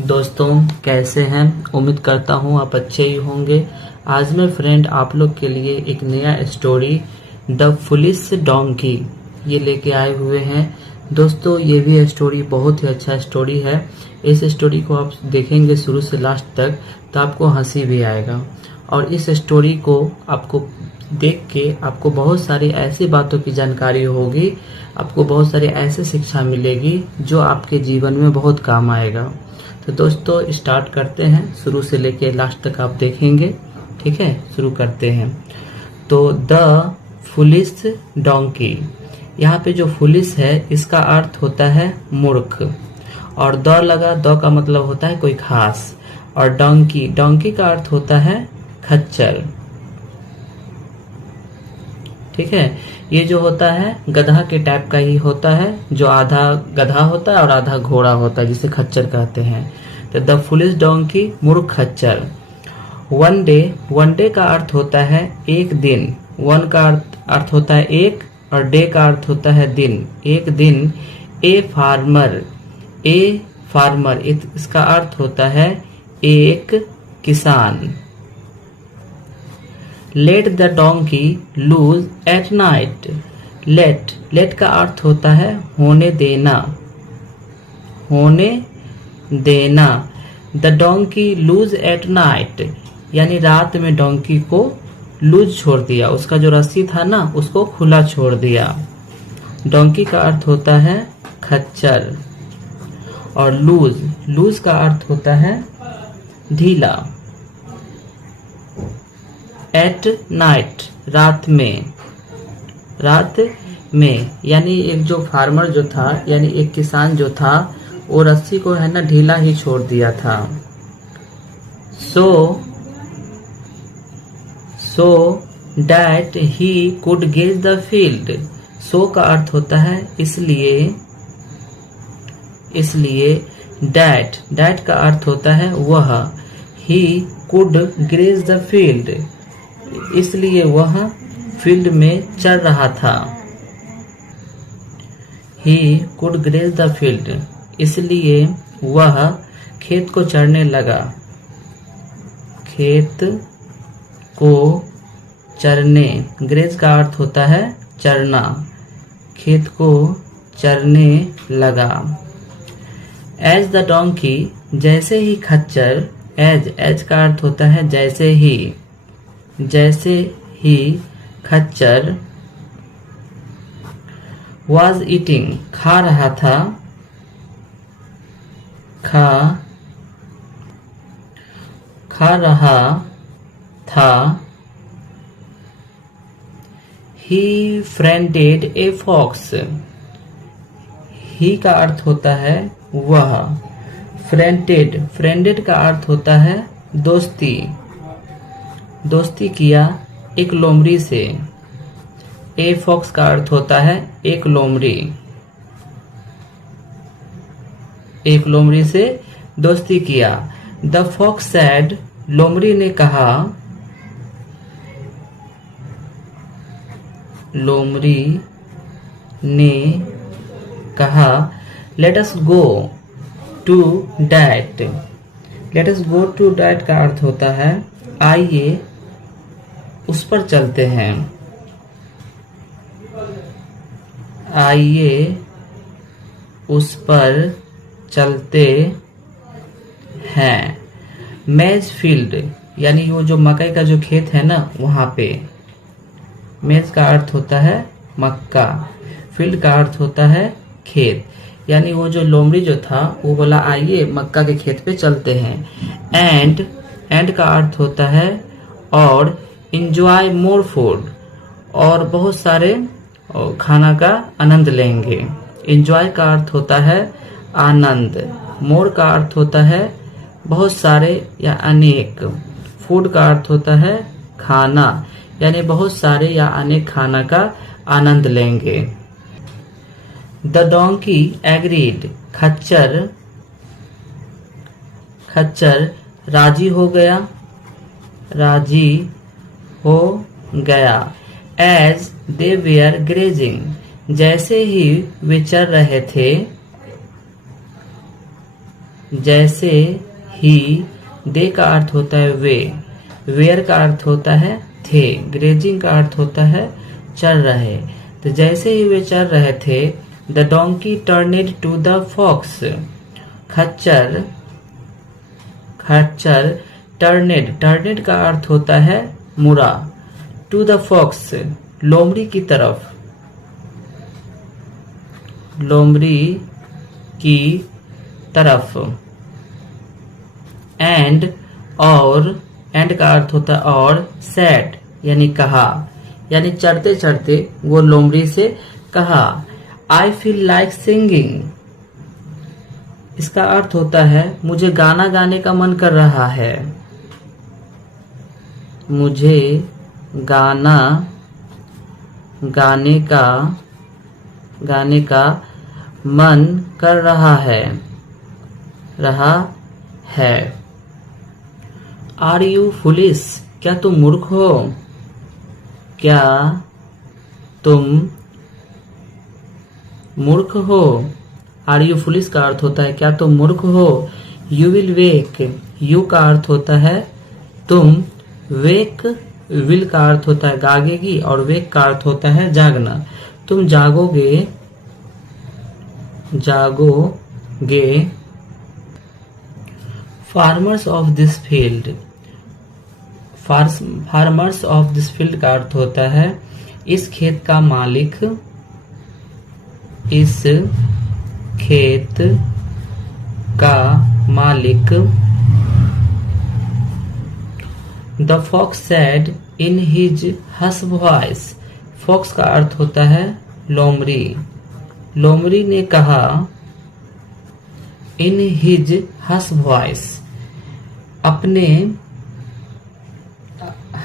दोस्तों कैसे हैं। उम्मीद करता हूँ आप अच्छे ही होंगे। आज मैं फ्रेंड आप लोग के लिए एक नया स्टोरी द फुलिश डोंकी ये लेके आए हुए हैं। दोस्तों ये भी स्टोरी बहुत ही अच्छा स्टोरी है। इस स्टोरी को आप देखेंगे शुरू से लास्ट तक तो आपको हंसी भी आएगा और इस स्टोरी को आपको देख के आपको बहुत सारी ऐसी बातों की जानकारी होगी, आपको बहुत सारी ऐसी शिक्षा मिलेगी जो आपके जीवन में बहुत काम आएगा। तो दोस्तों स्टार्ट करते हैं, शुरू से लेके लास्ट तक आप देखेंगे। ठीक है, शुरू करते हैं। तो द फुलिश डोंकी, यहाँ पे जो फुलिश है इसका अर्थ होता है मूर्ख, और द लगा, द का मतलब होता है कोई खास, और डोंकी, डोंकी का अर्थ होता है खच्चर। ठीक है, ये जो होता है गधा के टाइप का ही होता है, जो आधा गधा होता है और आधा घोड़ा होता है, जिसे खच्चर कहते हैं। तो द फुलिश डोंकी, मूर्ख खच्चर। वन डे का अर्थ होता है एक दिन, वन का अर्थ होता है एक और डे का अर्थ होता है दिन, एक दिन। ए फार्मर इसका अर्थ होता है एक किसान। Let the donkey loose at night, let का अर्थ होता है होने देना, होने देना। The donkey loose at night, यानी रात में डोंकी को लूज छोड़ दिया, उसका जो रस्सी था ना उसको खुला छोड़ दिया। डोंकी का अर्थ होता है खच्चर, और लूज का अर्थ होता है ढीला। एट नाइट, रात में, यानी एक जो फार्मर जो था, यानी एक किसान जो था, वो रस्सी को है ना ढीला ही छोड़ दिया था। So that he could gaze the field, so का अर्थ होता है इसलिए डैट का अर्थ होता है वह, he could graze the field, इसलिए वह फील्ड में चल रहा था। He could graze the field, इसलिए वह खेत को चरने लगा, खेत को चरने, ग्रेज का अर्थ होता है चरना, खेत को चरने लगा। एज द डोंकी, जैसे ही खच्चर, एज का अर्थ होता है जैसे ही खच्चर, was eating, खा रहा था, खा रहा था। he friended a fox, ही का अर्थ होता है वह, फ्रेंडेड का अर्थ होता है दोस्ती किया एक लोमड़ी से। ए फॉक्स का अर्थ होता है एक लोमड़ी से दोस्ती किया। द फॉक्स सैड, लोमड़ी ने कहा, let us go to that, let us go to that का अर्थ होता है आइए उस पर चलते हैं, आइए उस पर चलते हैं। मेज फील्ड, यानी वो जो मकई का जो खेत है ना वहां पे, मेज का अर्थ होता है मक्का, फील्ड का अर्थ होता है खेत, यानी वो जो लोमड़ी जो था वो बोला आइए मक्का के खेत पे चलते हैं। एंड का अर्थ होता है और, इंजॉय मोर फूड, और बहुत सारे खाना का आनंद लेंगे। इंजॉय का अर्थ होता है आनंद, मोर का अर्थ होता है बहुत सारे या अनेक, फूड का अर्थ होता है खाना, यानी बहुत सारे या अनेक खाना का आनंद लेंगे। द डोंकी एग्रीड, खच्चर राजी हो गया। एज दे वेयर ग्रेजिंग, जैसे ही वे चल रहे थे, जैसे ही, दे का अर्थ होता है वे, वेयर का अर्थ होता है थे, ग्रेजिंग का अर्थ होता है चल रहे। तो जैसे ही वे चल रहे थे, the donkey turned to the fox, खच्चर टर्नेड का अर्थ होता है मुड़ा, टू द फॉक्स लोमड़ी की तरफ, एंड एंड का अर्थ होता है और, सेड यानी कहा, यानी चढ़ते चढ़ते वो लोमड़ी से कहा, आई फील लाइक सिंगिंग। इसका अर्थ होता है मुझे गाना गाने का मन कर रहा है, मुझे गाना गाने का मन कर रहा है। आर यू फुलिश, क्या तुम मूर्ख हो, क्या तुम मूर्ख हो। आर यू फुलिश का अर्थ होता है क्या तुम मूर्ख हो। यू विल वेक, यू का अर्थ होता है तुम, वेक विल का अर्थ होता है जागेगी और वेक का अर्थ होता है जागना। तुम जागोगे farmers of this field, farmers of this field का अर्थ होता है इस खेत का मालिक, इस खेत का मालिक। The fox said in his hoarse voice, fox का अर्थ होता है लोमड़ी, लोमड़ी ने कहा इन हिज हस वॉइस, अपने,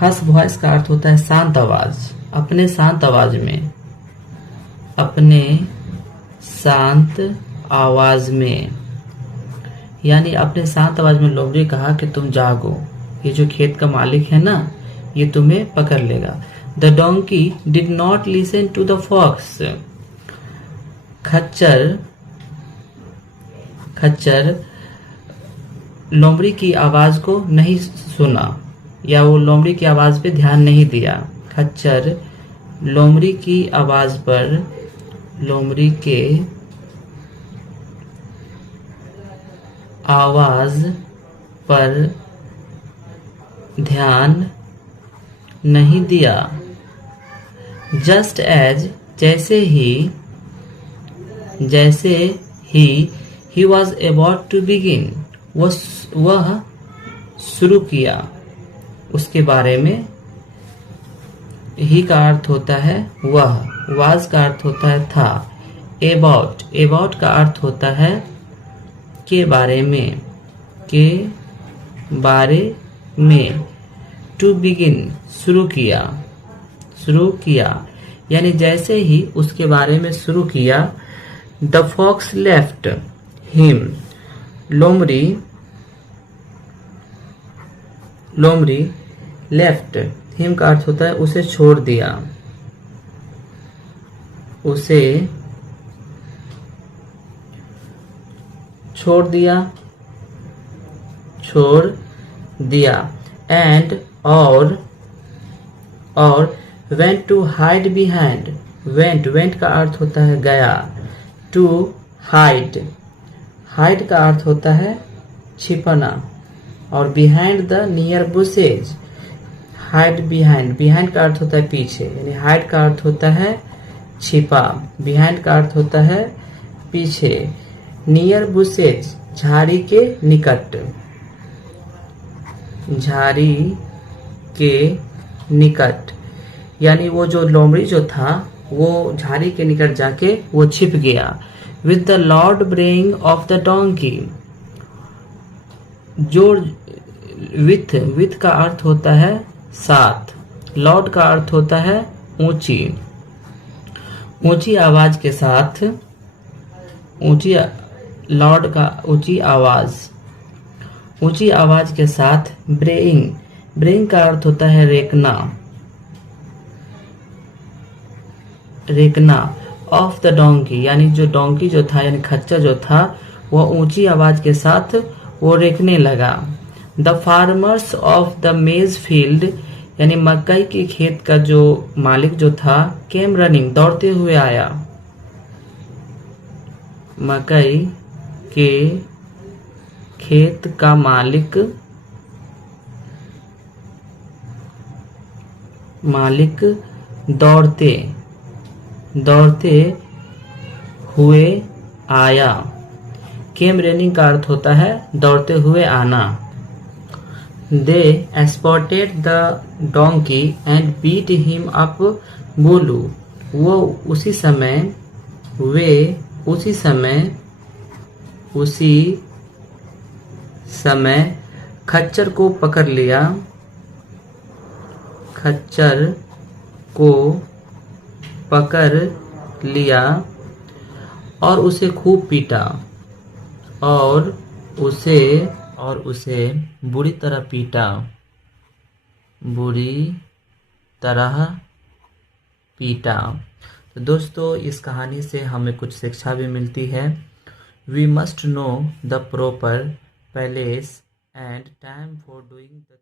हस वॉइस का अर्थ होता है शांत आवाज, अपने शांत आवाज में, अपने शांत आवाज में, यानी अपने शांत आवाज में लोमड़ी कहा कि तुम जागो, ये जो खेत का मालिक है ना ये तुम्हें पकड़ लेगा। The donkey did not listen to the fox, खच्चर लोमड़ी की आवाज को नहीं सुना या वो लोमड़ी की आवाज पे ध्यान नहीं दिया। खच्चर लोमड़ी की आवाज पर, लोमड़ी के आवाज पर ध्यान नहीं दिया। जस्ट एज, जैसे ही he was about to begin, वह शुरू किया, उसके बारे में। ही का अर्थ होता है वह, was का अर्थ होता है था, about का अर्थ होता है के बारे में, to begin शुरू किया, यानी जैसे ही उसके बारे में शुरू किया। द फॉक्स लेफ्ट हिम, लोमड़ी लेफ्ट हिम का अर्थ होता है उसे छोड़ दिया, उसे छोड़ दिया। एंड और went to hide behind, went का अर्थ होता है गया, to hide का अर्थ होता है छिपना, और behind the near bushes, hide behind का अर्थ होता है पीछे, यानी hide का अर्थ होता है छिपा, behind का अर्थ होता है पीछे, near bushes झाड़ी के निकट, यानी वो जो लोमड़ी जो था वो झाड़ी के निकट जाके वो छिप गया। With the lord braying of the donkey, जो विथ का अर्थ होता है साथ, लॉर्ड का अर्थ होता है ऊंची आवाज के साथ, लॉर्ड का ऊंची आवाज के साथ। ब्रेइंग का अर्थ होता है रेकना ऑफ द डोंकी, यानी जो डोंकी जो था यानी खच्चर जो था वह ऊंची आवाज के साथ वो रेखने लगा। द फार्मर्स ऑफ द मेज फील्ड, यानी मकई के खेत का जो मालिक जो था, केम रनिंग, दौड़ते हुए आया। मकई के खेत का मालिक दौड़ते हुए आया। केम रनिंग का अर्थ होता है दौड़ते हुए आना। They spotted the donkey and beat him up गोलू, वे उसी समय खच्चर को पकड़ लिया और उसे खूब पीटा और उसे बुरी तरह पीटा। तो दोस्तों, इस कहानी से हमें कुछ शिक्षा भी मिलती है। We must know the proper place and time for doing the